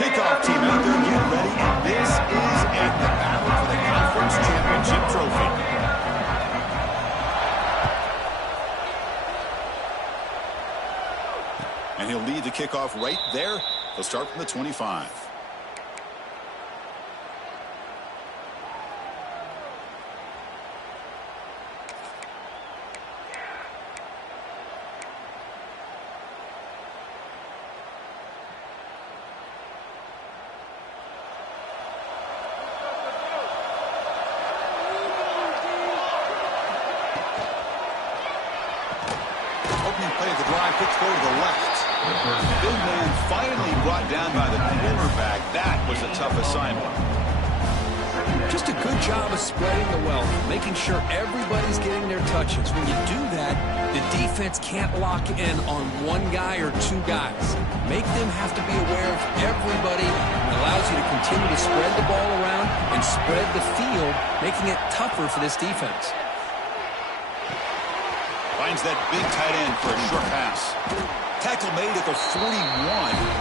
Kickoff team out there, get ready. And this is it, the battle for the conference championship trophy. And he'll lead the kickoff right there. He'll start from the 25. Opening play of the drive, quick throw to the left. Big man finally brought down by the quarterback. That was a tough assignment. Just a good job of spreading the wealth, making sure everybody's getting their touches. When you do that, the defense can't lock in on one guy or two guys. Make them have to be aware of everybody. It allows you to continue to spread the ball around and spread the field, making it tougher for this defense. Finds that big tight end for a short pass. Tackle made at the 41.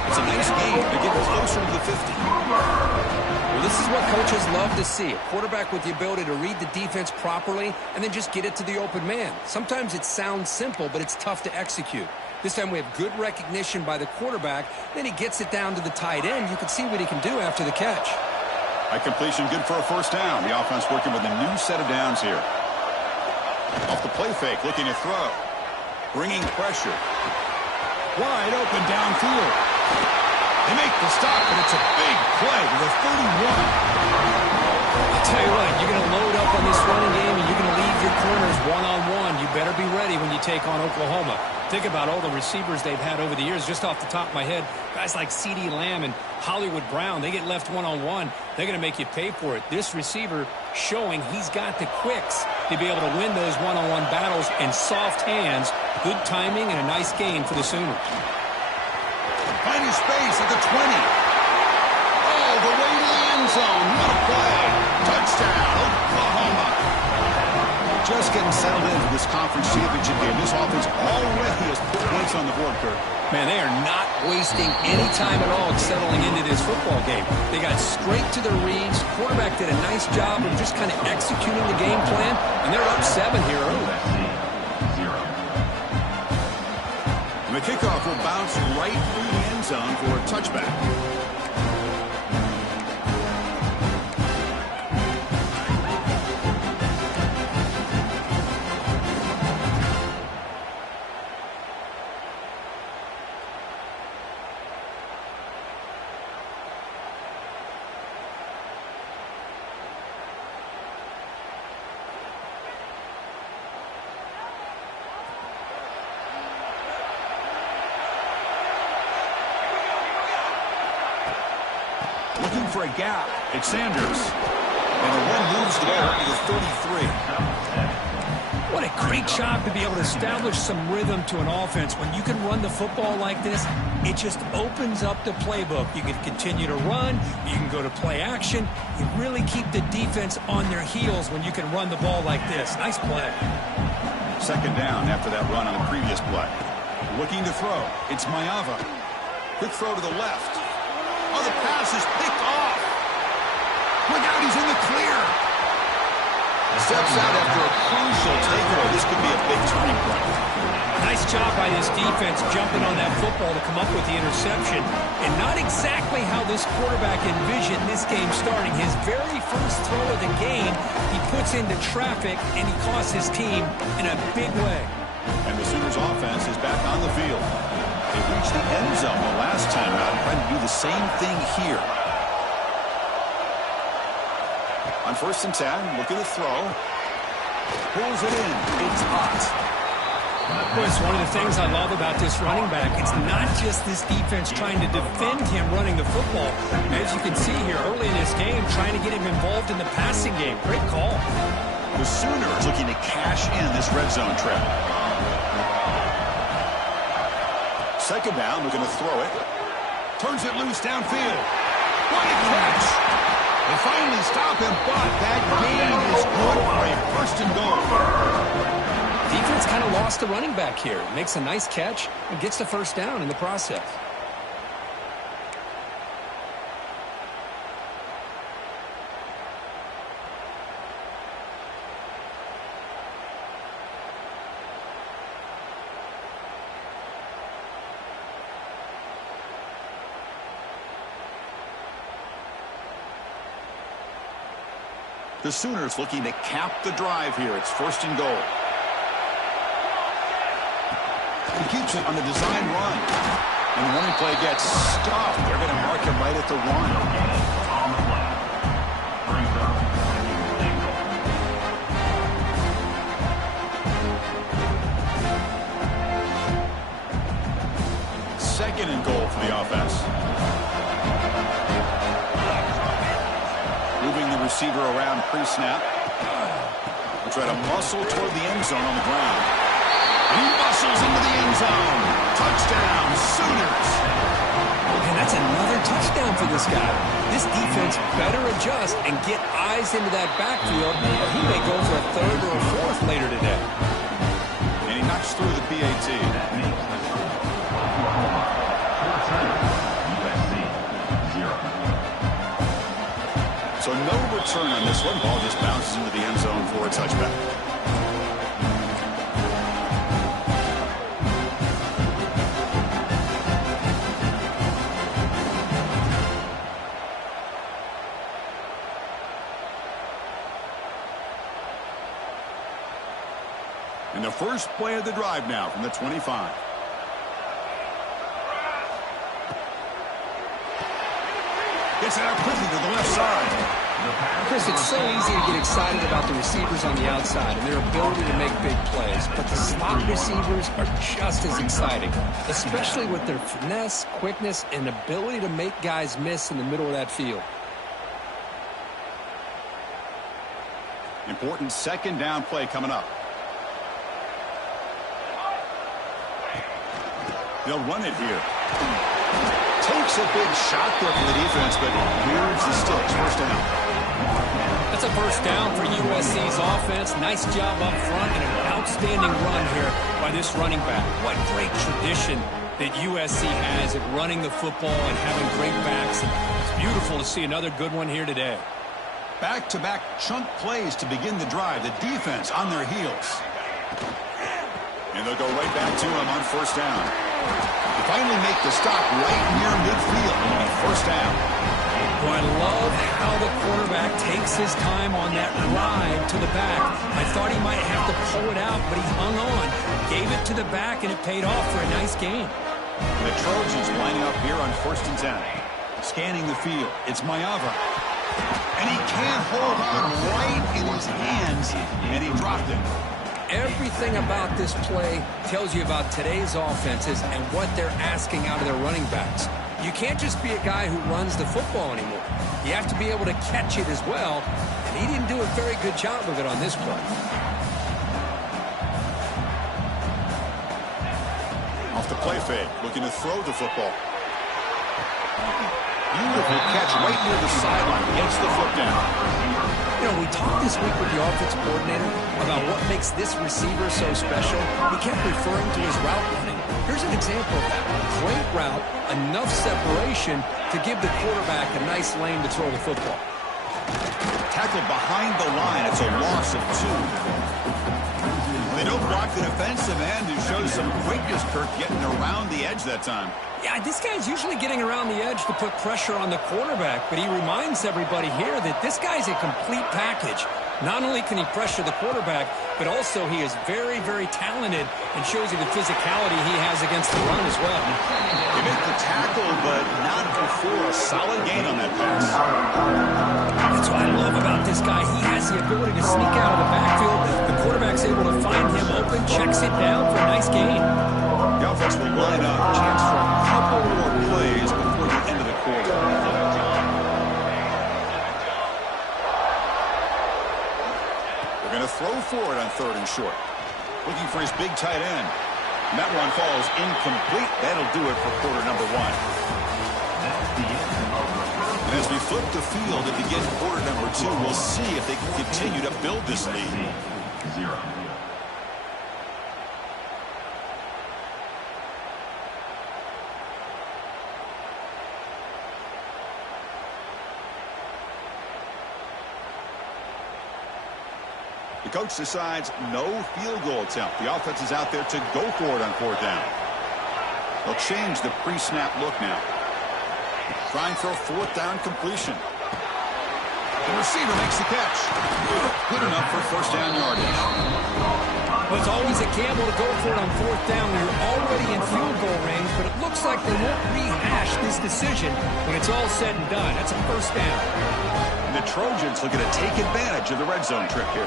It's a nice gain to get closer to the 50. Well, this is what coaches love to see. A quarterback with the ability to read the defense properly and then just get it to the open man. Sometimes it sounds simple, but it's tough to execute. This time we have good recognition by the quarterback. Then he gets it down to the tight end. You can see what he can do after the catch. High completion, good for a first down. The offense working with a new set of downs here. Off the play fake, looking to throw. Bringing pressure. Wide open downfield. They make the stop, and it's a big play to the 31. I'll tell you what, you're going to load up on this running game, and you're going to leave your corners one-on-one. You better be ready when you take on Oklahoma. Think about all the receivers they've had over the years. Just off the top of my head, guys like CeeDee Lamb and Hollywood Brown, they get left one-on-one. They're going to make you pay for it. This receiver showing he's got the quicks to be able to win those one-on-one battles in soft hands. Good timing and a nice gain for the Sooners. Finding space at the 20. All the way to the end zone. What a play. Touchdown, Oklahoma. Just getting settled into this conference championship game. This offense already has put points on the board, Kirk. Man, they are not wasting any time at all settling into this football game. They got straight to their reads. Quarterback did a nice job of just kind of executing the game plan, and they're up 7 here early. And the kickoff will bounce right through the end zone for a touchback. Looking for a gap. It's Sanders. And the one moves the ball to the 33. What a great job to be able to establish some rhythm to an offense. When you can run the football like this, it just opens up the playbook. You can continue to run. You can go to play action. You really keep the defense on their heels when you can run the ball like this. Nice play. Second down after that run on the previous play. Looking to throw. It's Mayava. Quick throw to the left. Oh, the pass is picked off. Look out, he's in the clear. Steps out after a crucial takeaway. This could be a big turning point. Nice job by this defense jumping on that football to come up with the interception. And not exactly how this quarterback envisioned this game starting. His very first throw of the game, he puts into traffic, and he costs his team in a big way. And the Sooners offense is back on the field. They reached the end zone the last time out and trying to do the same thing here. On 1st and 10, looking to throw. Pulls it in. It's hot. Boy, it's one of the things I love about this running back. It's not just this defense trying to defend him running the football. As you can see here early in this game, trying to get him involved in the passing game. Great call. The Sooners looking to cash in this red zone trip. Second down, looking to throw it. Turns it loose downfield. What a catch! They finally stop him, but that gain is good for a 1st and goal. Defense kind trusts the running back here. Makes a nice catch and gets the first down in the process. The Sooners looking to cap the drive here. It's 1st and goal. He keeps it on the design run. And the running play gets stopped. They're going to mark him right at the 1. Second and goal for the offense. Moving the receiver around pre-snap. We'll try to muscle toward the end zone on the ground. He muscles into the end zone. Touchdown, Sooners. And that's another touchdown for this guy. This defense better adjust and get eyes into that backfield, or he may go for a 3rd or a 4th later today. And he knocks through the PAT. So no return on this one. Ball just bounces into the end zone for a touchback. And the first play of the drive now from the 25. Gets it out quickly to the left side. Chris, it's so easy to get excited about the receivers on the outside and their ability to make big plays, but the slot receivers are just as exciting, especially with their finesse, quickness, and ability to make guys miss in the middle of that field. Important 2nd down play coming up. They'll run it here. Takes a big shot there for the defense, but rears the sticks. 1st down. That's a first down for USC's offense. Nice job up front and an outstanding run here by this running back. What great tradition that USC has at running the football and having great backs. And it's beautiful to see another good one here today. Back-to-back chunk plays to begin the drive. The defense on their heels. And they'll go right back to him on 1st down. They finally make the stop right near midfield on 1st down. Well, I love how the quarterback takes his time on that ride to the back. I thought he might have to pull it out, but he hung on, gave it to the back, and it paid off for a nice gain. The Trojans lining up here on 1st and 10. Scanning the field. It's Maeva. And he can't hold on right in his hands, and he dropped it. Everything about this play tells you about today's offenses and what they're asking out of their running backs. You can't just be a guy who runs the football anymore. You have to be able to catch it as well, and he didn't do a very good job of it on this play. Off the play fake, looking to throw the football. Beautiful catch right near the sideline. Gets the foot down. You know, we talked this week with the offensive coordinator about what makes this receiver so special. He kept referring to his route running. Here's an example of that. Great route, enough separation to give the quarterback a nice lane to throw the football. Tackled behind the line. It's a loss of 2. They don't block the defensive end, who shows some quickness, Kirk, getting around the edge that time. Yeah, this guy's usually getting around the edge to put pressure on the quarterback, but he reminds everybody here that this guy's a complete package. Not only can he pressure the quarterback, but also he is very, very talented and shows you the physicality he has against the run as well. He made the tackle, but not before a solid gain on that pass. That's what I love about this guy. He has the ability to sneak out of the backfield. The quarterback's able to find him open, checks it down for a nice gain. The offense will line up. Chance for a couple more plays before the end of the quarter. They're going to throw for it on 3rd and short. Looking for his big tight end. And that one falls incomplete. That'll do it for quarter number 1. And as we flip the field and begin quarter number 2, we'll see if they can continue to build this lead. The coach decides no field goal attempt. The offense is out there to go for it on 4th down. They'll change the pre-snap look now. Trying for a 4th down completion. The receiver makes the catch. Good enough for 1st down yardage. Well, it's always a gamble to go for it on 4th down when you're already in field goal range, but it looks like they won't rehash this decision when it's all said and done. That's a 1st down. And the Trojans looking to take advantage of the red zone trip here.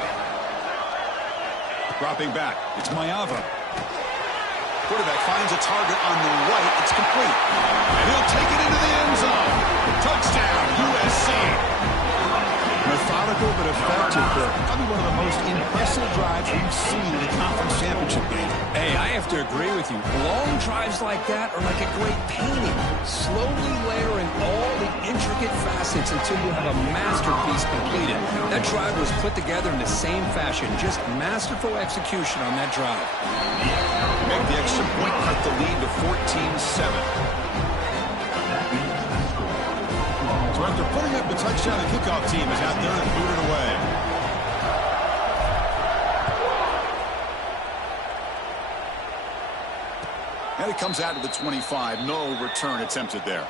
Dropping back. It's Mayava. Quarterback finds a target on the right. It's complete. And he'll take it into the end zone. Touchdown, USC. Methodical but effective. Probably one of the most impressive drives we've seen in a conference championship game. Hey, I have to agree with you. Long drives like that are like a great painting. Slowly layering all the intricate facets until you have a masterpiece completed. That drive was put together in the same fashion. Just masterful execution on that drive. Make the extra point, cut the lead to 14-7. So after putting up the touchdown, the kickoff team is out there to boot it away. And it comes out to the 25. No return attempted there.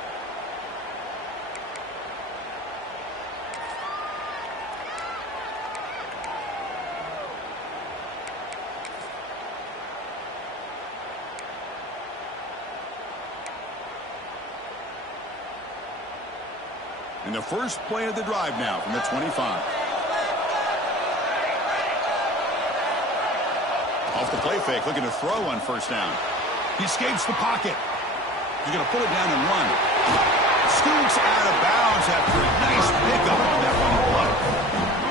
And the first play of the drive now from the 25. Off the play fake, looking to throw on 1st down. He escapes the pocket. He's going to put it down and run. Scoots out of bounds after a nice pickup on that one.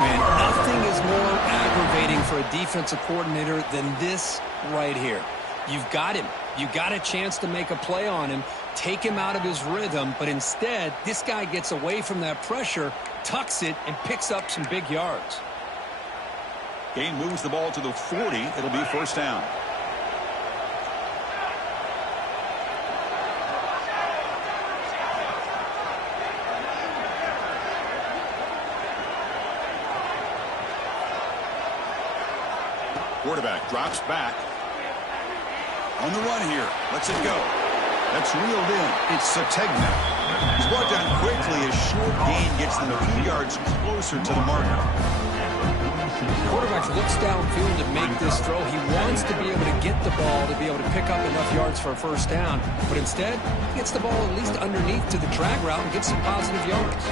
Man, nothing is more aggravating for a defensive coordinator than this right here. You've got him. You got a chance to make a play on him, take him out of his rhythm, but instead, this guy gets away from that pressure, tucks it, and picks up some big yards. Gain moves the ball to the 40. It'll be 1st down. Quarterback drops back. On the run here. Lets it go. That's reeled in. It's Sategna. He's brought down quickly as short gain gets them a few yards closer to the marker. Quarterback looks downfield to make this throw. He wants to be able to get the ball to be able to pick up enough yards for a 1st down. But instead, he gets the ball at least underneath to the drag route and gets some positive yards.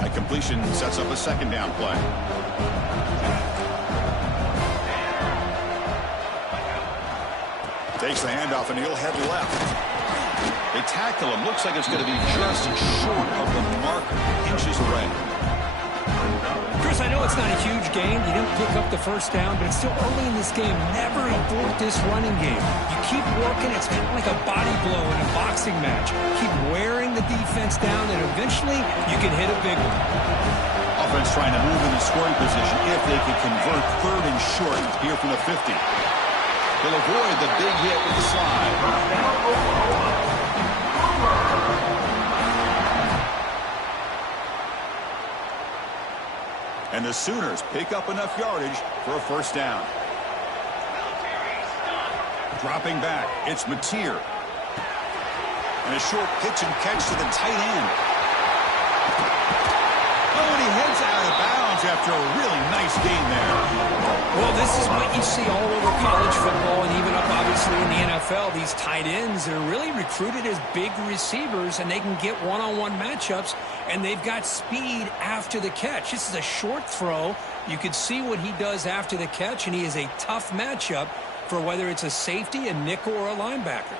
That completion sets up a 2nd down play. Takes the handoff and he'll head left. They tackle him. Looks like it's going to be just short of the marker, inches away. Chris, I know it's not a huge gain. You didn't pick up the 1st down, but it's still early in this game. Never abort this running game. You keep working. It's kind of like a body blow in a boxing match. Keep wearing the defense down, and eventually you can hit a big one. Offense trying to move in the scoring position if they can convert 3rd and short here from the 50. He'll avoid the big hit with the slide. And the Sooners pick up enough yardage for a 1st down. Dropping back, it's Mateer. And a short pitch and catch to the tight end. Oh, and he heads out of bounds after a really nice game there. Well, this is what you see all over college football and even up, obviously, in the NFL. These tight ends are really recruited as big receivers, and they can get one-on-one matchups, and they've got speed after the catch. This is a short throw. You could see what he does after the catch, and he is a tough matchup for whether it's a safety, a nickel, or a linebacker.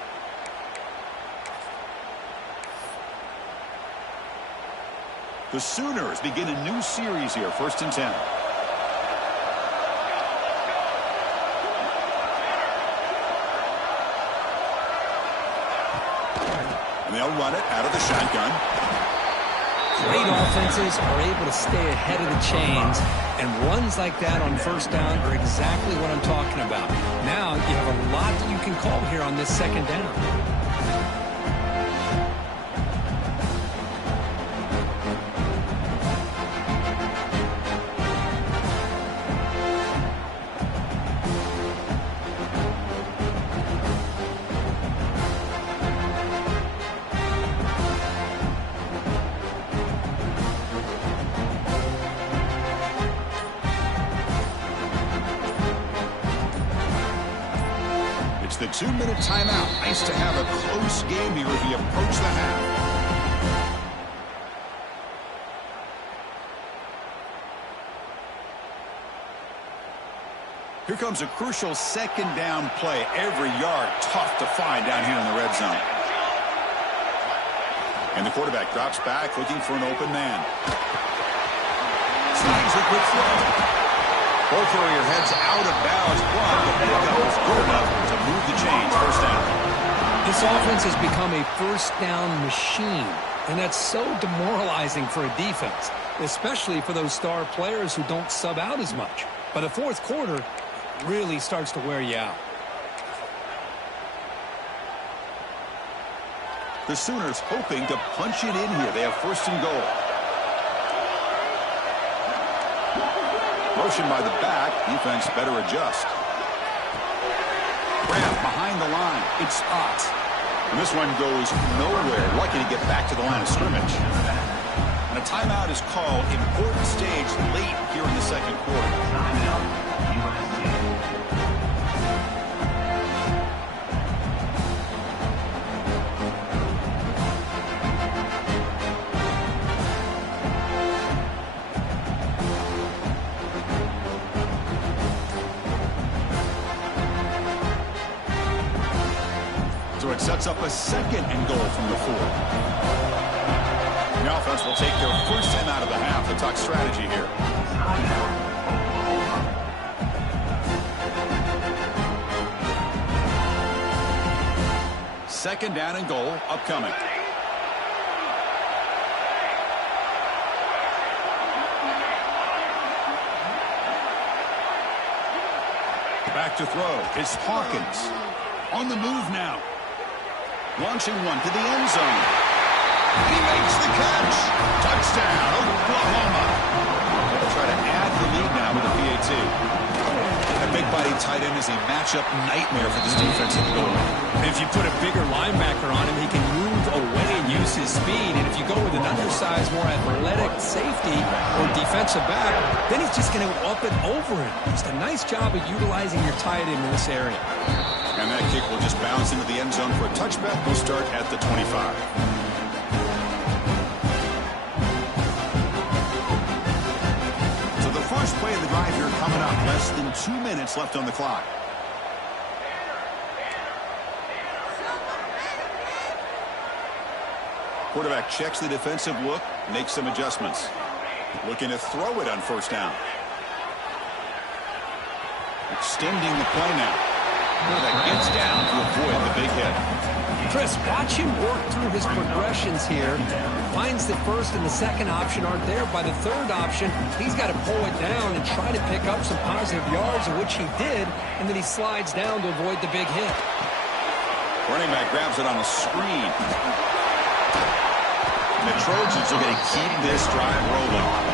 The Sooners begin a new series here, 1st and 10. And they'll run it out of the shotgun. Great offenses are able to stay ahead of the chains, and runs like that on 1st down are exactly what I'm talking about. Now you have a lot that you can call here on this 2nd down. the 2-minute timeout. Nice to have a close game here as we approach the half. Here comes a crucial second down play. Every yard tough to find down here in the red zone. And the quarterback drops back looking for an open man. Snags a quick throw. Ball carrier heads out of bounds, but the pickup was good enough to move the chains. First down. This offense has become a first down machine, and that's so demoralizing for a defense, especially for those star players who don't sub out as much. By the fourth quarter, really starts to wear you out. The Sooners hoping to punch it in here. They have first and goal. Motion by the back. Defense better adjust. Grab behind the line. It's Ott. And this one goes nowhere. Lucky to get back to the line of scrimmage. And a timeout is called. Important stage late here in the second quarter. So it sets up a second and goal from the 4. The offense will take their first time out of the half. They talk strategy here. Second down and goal upcoming. Back to throw. It's Hawkins. On the move now. Launching one to the end zone. He makes the catch. Touchdown, Oklahoma. They'll try to add the lead now with a PAT. A big-body tight end is a matchup nightmare for this defensive goal. If you put a bigger linebacker on him, he can move away and use his speed. And if you go with an undersized, more athletic safety or defensive back, then he's just going to up and over him. Just a nice job of utilizing your tight end in this area. And that kick will just bounce into the end zone for a touchback. We'll start at the 25. So the first play of the drive here coming up. Less than 2 minutes left on the clock. Quarterback checks the defensive look, makes some adjustments. Looking to throw it on first down. Extending the play now. That gets down to avoid the big hit. Chris, watch him work through his progressions here. Finds the first and the second option aren't there. By the third option, he's got to pull it down and try to pick up some positive yards, of which he did, and then he slides down to avoid the big hit. Running back grabs it on a screen. And the Trojans are going to keep this drive rolling.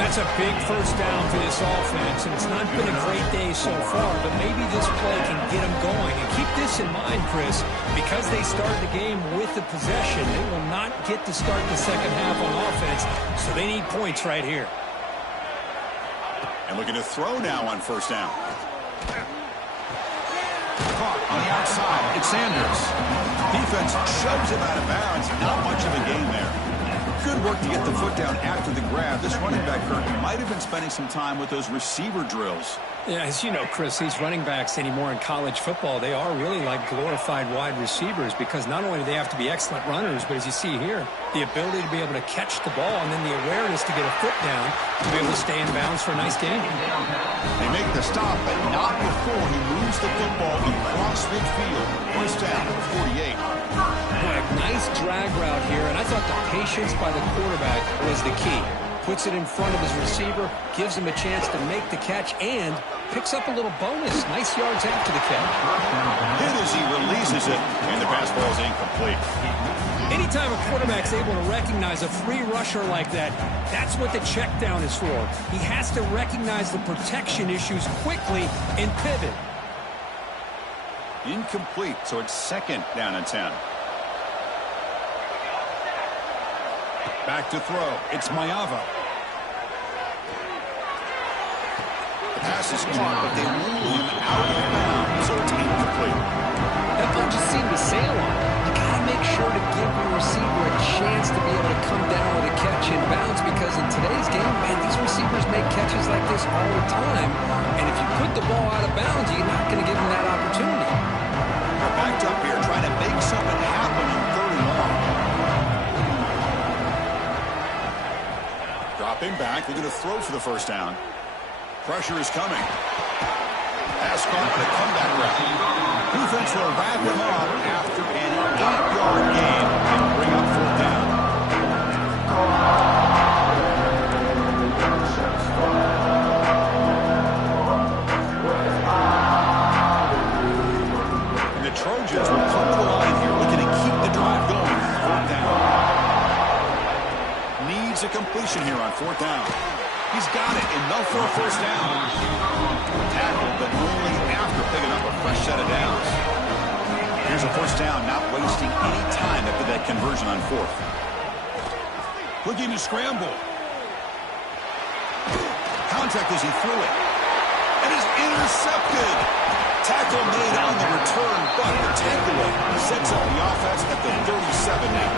That's a big first down for this offense, and it's not been a great day so far, but maybe this play can get them going. And keep this in mind, Chris, because they start the game with the possession, they will not get to start the second half on offense, so they need points right here. And looking to throw now on first down. Caught on the outside. It's Sanders. Defense shoves him out of bounds. Not much of a gain there. Good work to get the foot down after the grab. This running back, Kirk, might have been spending some time with those receiver drills. Yeah, as you know, Chris, these running backs anymore in college football, they are really like glorified wide receivers because not only do they have to be excellent runners, but as you see here, the ability to be able to catch the ball and then the awareness to get a foot down to be able to stay in bounds for a nice game. They make the stop, but not before he moves the football across midfield. First down, 48. Nice drag route here, and I thought the patience by the quarterback was the key. Puts it in front of his receiver, gives him a chance to make the catch, and picks up a little bonus. Nice yards after the catch. Hit as he releases it, and the pass ball is incomplete. Anytime a quarterback's able to recognize a free rusher like that, that's what the check down is for. He has to recognize the protection issues quickly and pivot. Incomplete, so it's second down and 10. Back to throw. It's Mayava. The pass is caught, but they rule him out of bounds, so it's incomplete. That ball just seemed to sail on. You got to make sure to give your receiver a chance to be able to come down with a catch and bounce, because in today's game, man, these receivers make catches like this all the time. And if you put the ball out of bounds, you're not going to give them that opportunity. They're backed up here trying to make something happen on 3rd and long. Dropping back, looking to throw for the first down. Pressure is coming. Pass caught by a comeback route. Defense will wrap him up after an 8-yard gain and bring up 4th down. And the Trojans will come to the line here, looking to keep the drive going. 4th down. Needs a completion here on 4th down. He's got it, enough for a first down. Tackled, but only after picking up a fresh set of downs. Here's a first down, not wasting any time after that conversion on 4th. Looking to scramble. Contact as he threw it. And is intercepted. Tackle made on the return, but the takeaway sets up the offense at the 37 now.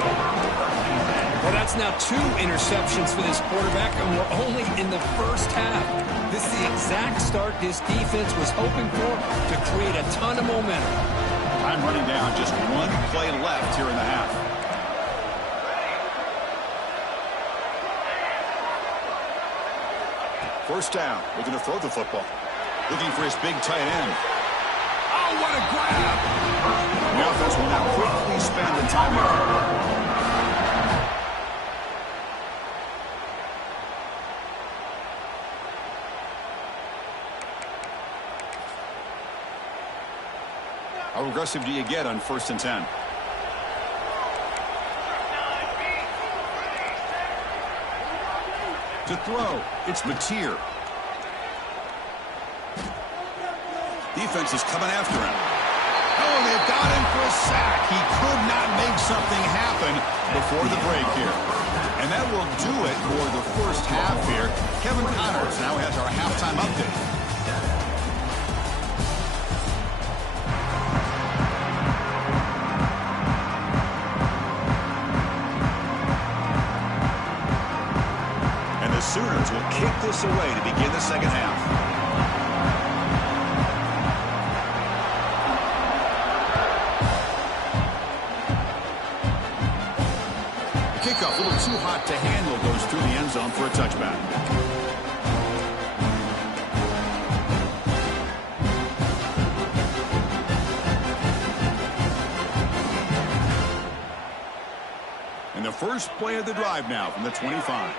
Well, that's now 2 interceptions for this quarterback, and we're only in the first half. This is the exact start this defense was hoping for to create a ton of momentum. Time running down, just 1 play left here in the half. First down, looking to throw the football. Looking for his big tight end. Oh, what a grab! The offense will now quickly spend the timeout. How aggressive do you get on 1st and 10? To throw, it's Mateer. Defense is coming after him. Oh, they've got him for a sack. He could not make something happen before the break here. And that will do it for the first half here. Kevin Connors now has our halftime update. Sooners will kick this away to begin the second half. The kickoff, a little too hot to handle, goes through the end zone for a touchback. And the first play of the drive now from the 25.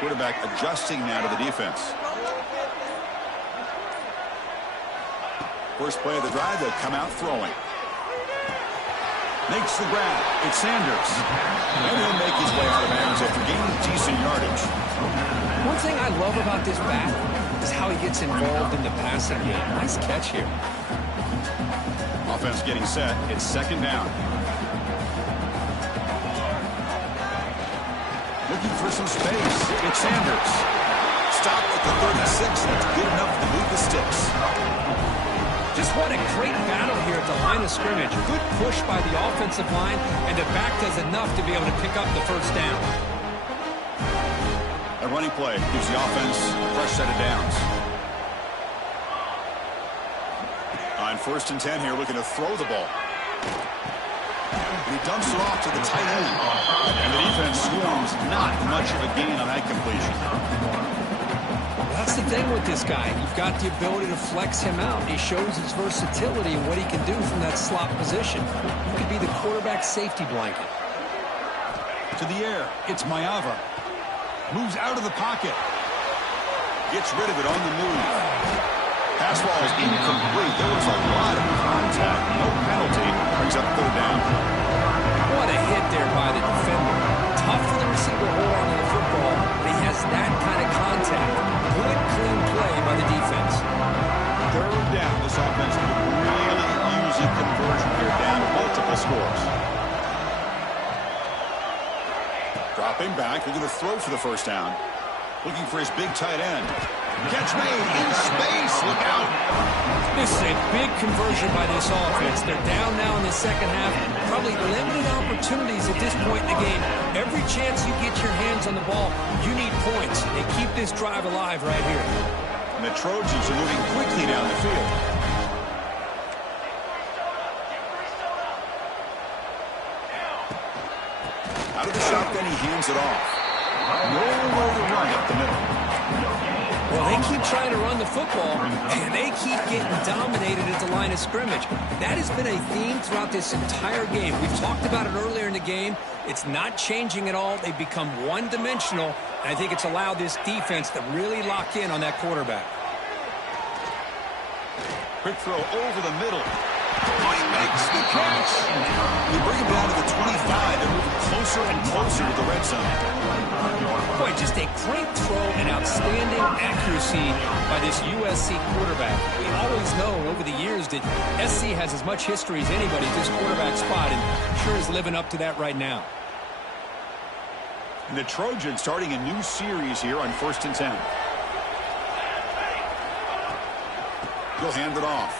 Quarterback adjusting now to the defense. First play of the drive, they'll come out throwing. Makes the grab. It's Sanders. And he'll make his way out of bounds after gaining decent yardage. One thing I love about this back is how he gets involved in the passing game. Nice catch here. Offense getting set. It's 2nd down. Looking for some space. It's Sanders. Stopped at the 36. That's good enough to move the sticks. Just what a great battle here at the line of scrimmage. Good push by the offensive line, and the back does enough to be able to pick up the first down. A running play gives the offense a fresh set of downs. On 1st and 10 here, looking to throw the ball. He dumps it off to the tight end. And the defense swarms not much of a gain on that completion. Well, that's the thing with this guy. You've got the ability to flex him out. He shows his versatility and what he can do from that slot position. He could be the quarterback safety blanket. To the air. It's Maeva. Moves out of the pocket. Gets rid of it on the move. Pass ball is incomplete. There was a lot of contact. No penalty. Brings up 3rd down. What a hit there by the defender. Tough for the receiver to hold on to the football, but he has that kind of contact. Good, clean play by the defense. 3rd down. This offense could really use a conversion here, down multiple scores. Dropping back. They're going to throw for the first down. Looking for his big tight end. Catch made in space. Look out. This is a big conversion by this offense. They're down now in the second half. Probably limited opportunities at this point in the game. Every chance you get your hands on the ball, you need points. And keep this drive alive right here. And the Trojans are moving quickly down the field. Out of the shotgun, he hands it off. Nowhere to run up the middle. Well, they keep trying to run the football, and they keep getting dominated at the line of scrimmage. That has been a theme throughout this entire game. We've talked about it earlier in the game. It's not changing at all. They've become one-dimensional, and I think it's allowed this defense to really lock in on that quarterback. Quick throw over the middle. Oh, he makes the catch. They bring him down to the 25. They're moving closer and closer to the red zone. Boy, just a great throw and outstanding accuracy by this USC quarterback. We always know over the years that SC has as much history as anybody at this quarterback spot, and sure is living up to that right now. And the Trojans starting a new series here on 1st and 10. He'll hand it off.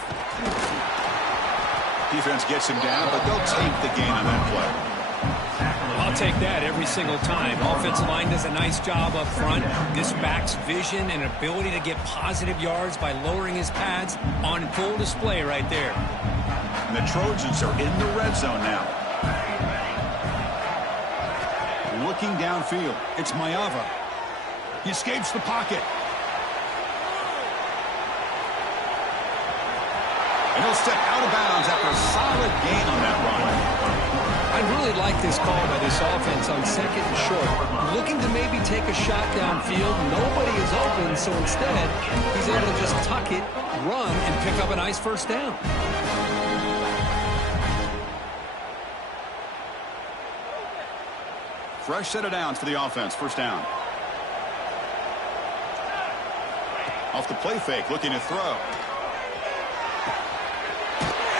Defense gets him down, but they'll take the gain on that play. I'll take that every single time. Offensive line does a nice job up front. This back's vision and ability to get positive yards by lowering his pads on full display right there. And the Trojans are in the red zone now. Looking downfield, it's Mayava. He escapes the pocket. And he'll step out of bounds after a solid gain on that run. I really like this call by this offense on 2nd and short. Looking to maybe take a shot downfield. Nobody is open, so instead, he's able to just tuck it, run, and pick up a nice first down. Fresh set of downs for the offense. First down. Off the play fake, looking to throw.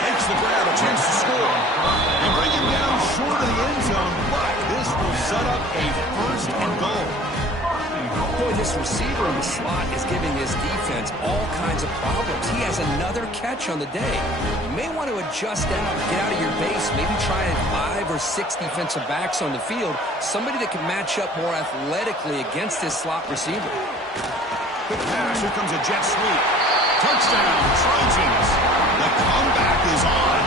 Makes the grab, a chance to score. They bring him down short of the end zone, but this will set up a 1st and goal. Boy, this receiver in the slot is giving his defense all kinds of problems. He has another catch on the day. You may want to adjust out, get out of your base, maybe try 5 or 6 defensive backs on the field, somebody that can match up more athletically against this slot receiver. Quick pass, here comes a jet sweep. Touchdown, Trojans. The comeback is on.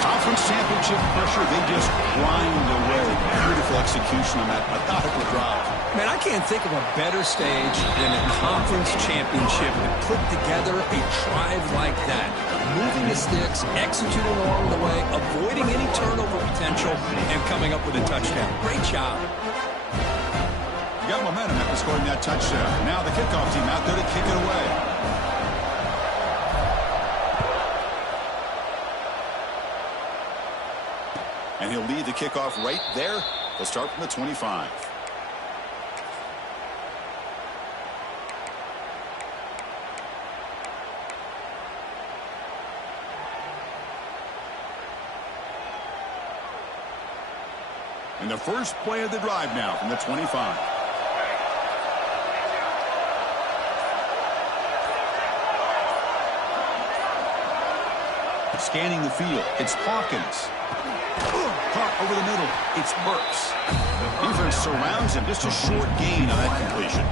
Conference championship pressure, they just grind away. Beautiful execution on that methodical drive. Man, I can't think of a better stage than a conference championship to put together a drive like that. Moving the sticks, executing along the way, avoiding any turnover potential, and coming up with a touchdown. Great job. You got momentum after scoring that touchdown. Now the kickoff team out there to kick it away. And he'll lead the kickoff right there. They'll start from the 25. And the first play of the drive now from the 25. Scanning the field, it's Hawkins. Caught over the middle, it's Burks. Defense surrounds him, just a short gain on that completion.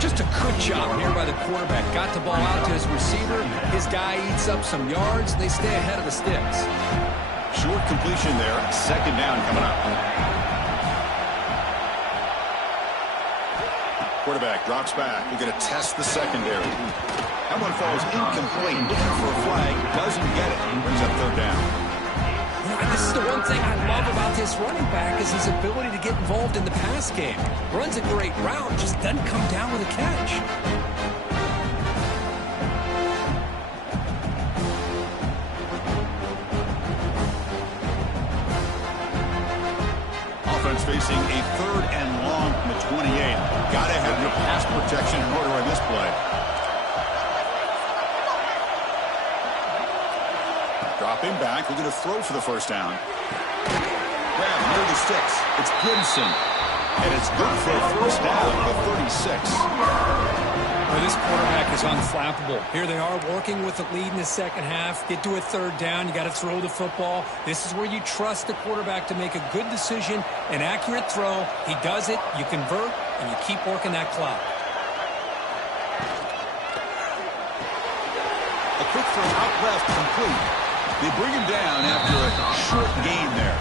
Just a good job here by the quarterback. Got the ball out to his receiver. His guy eats up some yards. They stay ahead of the sticks. Short completion there, 2nd down coming up. Quarterback drops back. We're going to test the secondary. That one falls incomplete. Looking for a flag. Doesn't get it. Brings up 3rd down. This is the one thing I love about this running back is his ability to get involved in the pass game. Runs a great route, just doesn't come down with a catch. Offense facing a 3rd and long from the 28. Got to have your pass protection in order on this play. Dropping back, looking to throw for the 1st down. Grab near the sticks. It's Gibson. And it's good for a first down at the 36. Well, this quarterback is unflappable. Here they are working with the lead in the second half. Get to a third down. You got to throw the football. This is where you trust the quarterback to make a good decision, an accurate throw. He does it. You convert, and you keep working that clock. A quick throw out left, complete. They bring him down after a short gain there.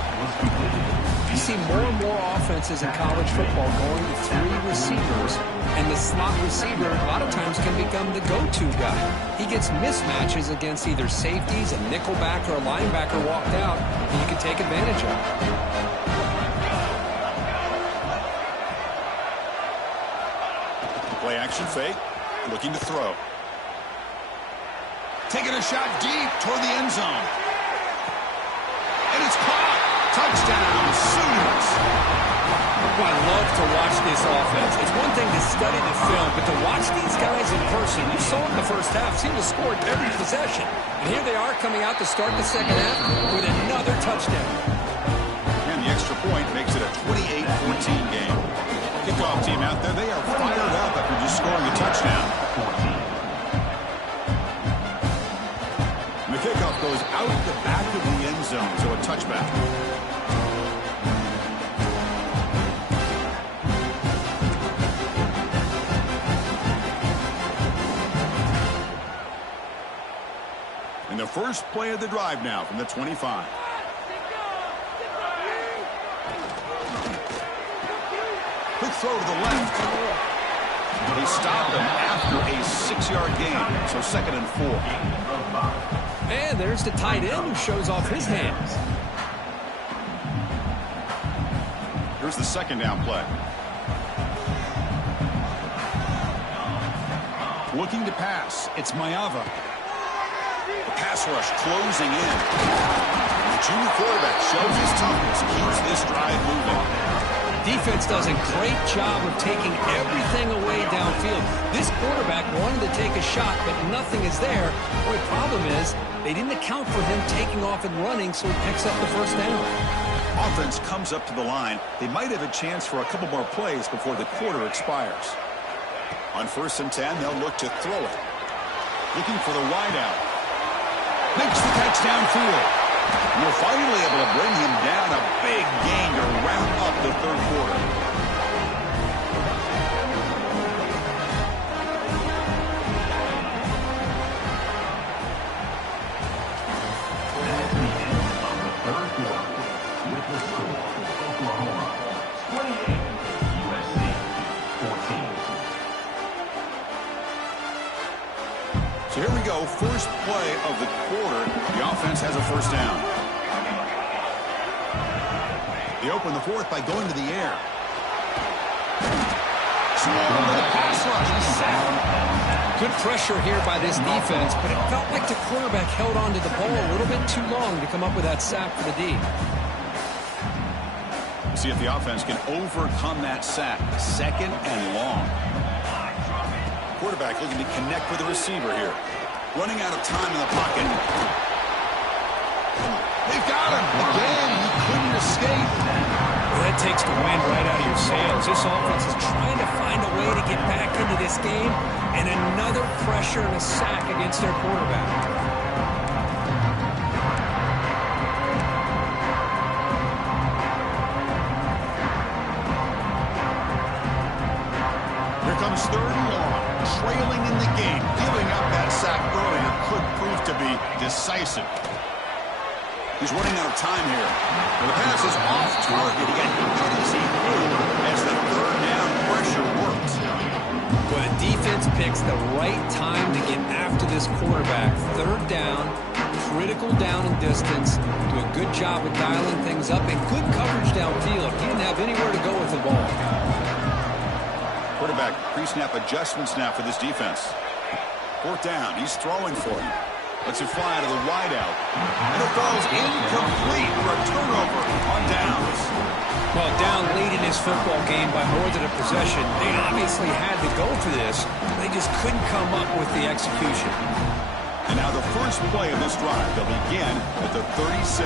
You see more and more offenses in college football going to 3 receivers, and the slot receiver a lot of times can become the go-to guy. He gets mismatches against either safeties, a nickelback, or a linebacker walked out, and you can take advantage of it. Play action fake, looking to throw. Taking a shot deep toward the end zone. And it's caught. Touchdown, Sooners. Well, I love to watch this offense. It's one thing to study the film, but to watch these guys in person, you saw it in the first half, seemed to score every possession. And here they are coming out to start the second half with another touchdown. And the extra point makes it a 28-14 game. Kickoff team out there, they are fired up after just scoring a touchdown. And the kickoff goes out the back of the end zone, so a touchback. And the first play of the drive now from the 25. Quick throw to the left. They stopped him after a 6-yard gain, so 2nd and 4. And there's the tight end who shows off his hands. Here's the 2nd down play. Looking to pass. It's Mayava. The pass rush closing in. The junior quarterback shows his toughness, keeps this drive moving. Defense does a great job of taking everything away downfield. This quarterback wanted to take a shot, but nothing is there. The only problem is they didn't account for him taking off and running, so he picks up the first down. Offense comes up to the line. They might have a chance for a couple more plays before the quarter expires. On 1st and 10, they'll look to throw it. Looking for the wideout. Makes the catch downfield. We're finally able to bring him down. A big gain to wrap up the 3rd quarter. With the score, Oklahoma 28, USC 14. So here we go. First play of the quarter. The offense has a first down. They open the 4th by going to the air. Swarmed with a pass rush. Sack. Good pressure here by this defense, but it felt like the quarterback held on to the ball a little bit too long to come up with that sack for the D. We'll see if the offense can overcome that sack. 2nd and long. Quarterback looking to connect with the receiver here. Running out of time in the pocket. They've got him. Again, he couldn't escape. Well, that takes the wind right out of your sails. This offense is trying to find a way to get back into this game, and another pressure and a sack against their quarterback. Here comes 3rd and long. Trailing in the game. Giving up that sack earlier could prove to be decisive. He's running out of time here. The pass is off target. He got injured as he moved as the 3rd down pressure worked. Well, the defense picks the right time to get after this quarterback. 3rd down, critical down and distance. Do a good job of dialing things up and good coverage downfield. He didn't have anywhere to go with the ball. Quarterback pre-snap adjustments now for this defense. 4th down. He's throwing for him. Lets it fly out of the wideout. And it falls incomplete for a turnover on downs. Well, down late in his football game by more than a possession. They obviously had to go for this. They just couldn't come up with the execution. And now the first play of this drive. They'll begin at the 36.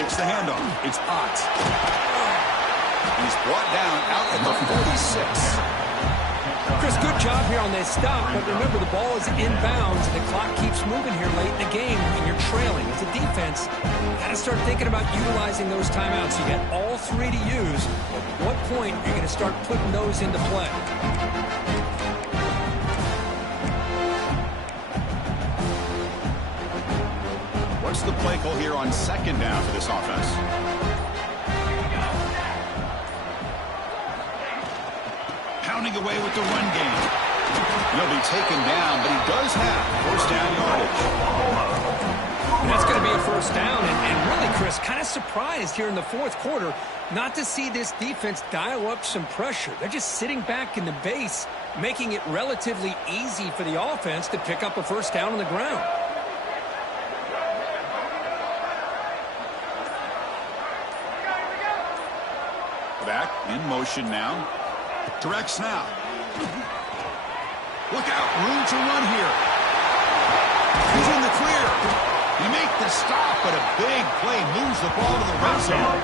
Takes the handoff. It's Ott. He's brought down out at the 46. Chris, good job here on this stop, but remember the ball is inbounds and the clock keeps moving here late in the game and you're trailing. As a defense, you got to start thinking about utilizing those timeouts. You got all three to use. At what point are you going to start putting those into play? What's the play call here on second down for this offense? Pounding away with the run game. He'll be taken down, but he does have first down yardage. And that's going to be a first down. And really, Chris, kind of surprised here in the fourth quarter not to see this defense dial up some pressure. They're just sitting back in the base, making it relatively easy for the offense to pick up a first down on the ground. Back in motion now. Direct snap. Look out, room to run here. He's in the clear. You make the stop, but a big play moves the ball to the red zone.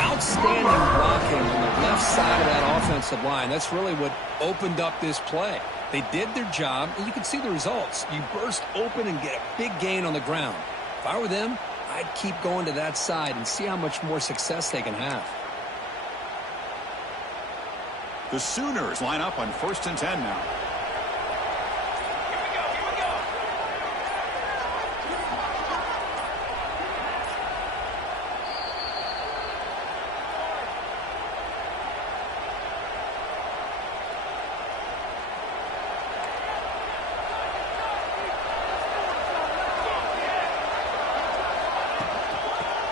Outstanding blocking on the left side of that offensive line. That's really what opened up this play. They did their job, and you can see the results. You burst open and get a big gain on the ground. If I were them, I'd keep going to that side and see how much more success they can have. The Sooners line up on 1st and 10 now.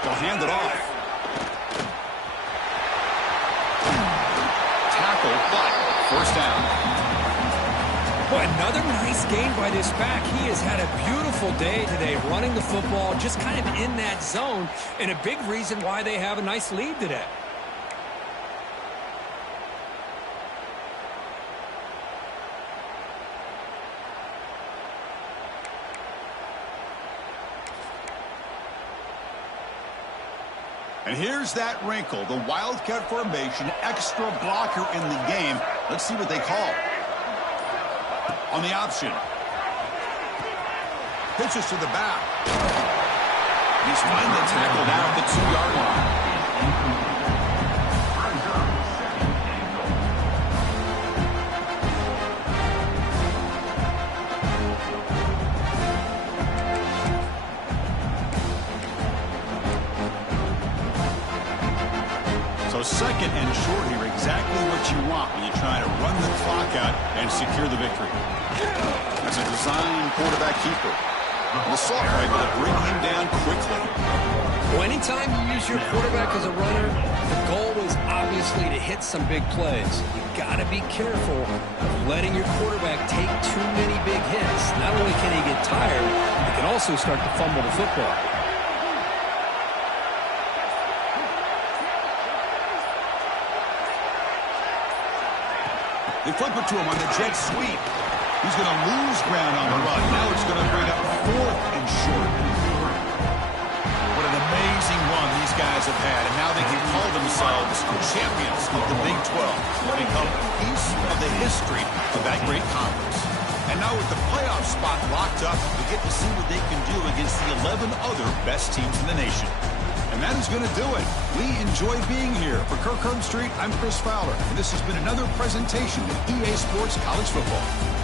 They'll hand it off. First down. Boy, another nice game by this back. He has had a beautiful day today running the football, just kind of in that zone, and a big reason why they have a nice lead today. And here's that wrinkle, the Wildcat formation, extra blocker in the game. Let's see what they call. On the option. Pitches to the back. He's finally tackled out at the 2-yard line. So second and short here, exactly what you want when you try to run the clock out and secure the victory. That's a design quarterback keeper. The assault rifle to bring him down quickly. Well, anytime you use your quarterback as a runner, the goal is obviously to hit some big plays. You got to be careful of letting your quarterback take too many big hits. Not only can he get tired, he can also start to fumble the football. They flip it to him on the jet sweep. He's going to lose ground on the run. Now it's going to bring up 4th and short. What an amazing run these guys have had, and now they can call themselves champions of the Big 12. They become a piece of the history of that great conference. And now with the playoff spot locked up, we get to see what they can do against the 11 other best teams in the nation. And that is going to do it. We enjoy being here. For Kirk Herbstreit, I'm Chris Fowler, and this has been another presentation of EA Sports College Football.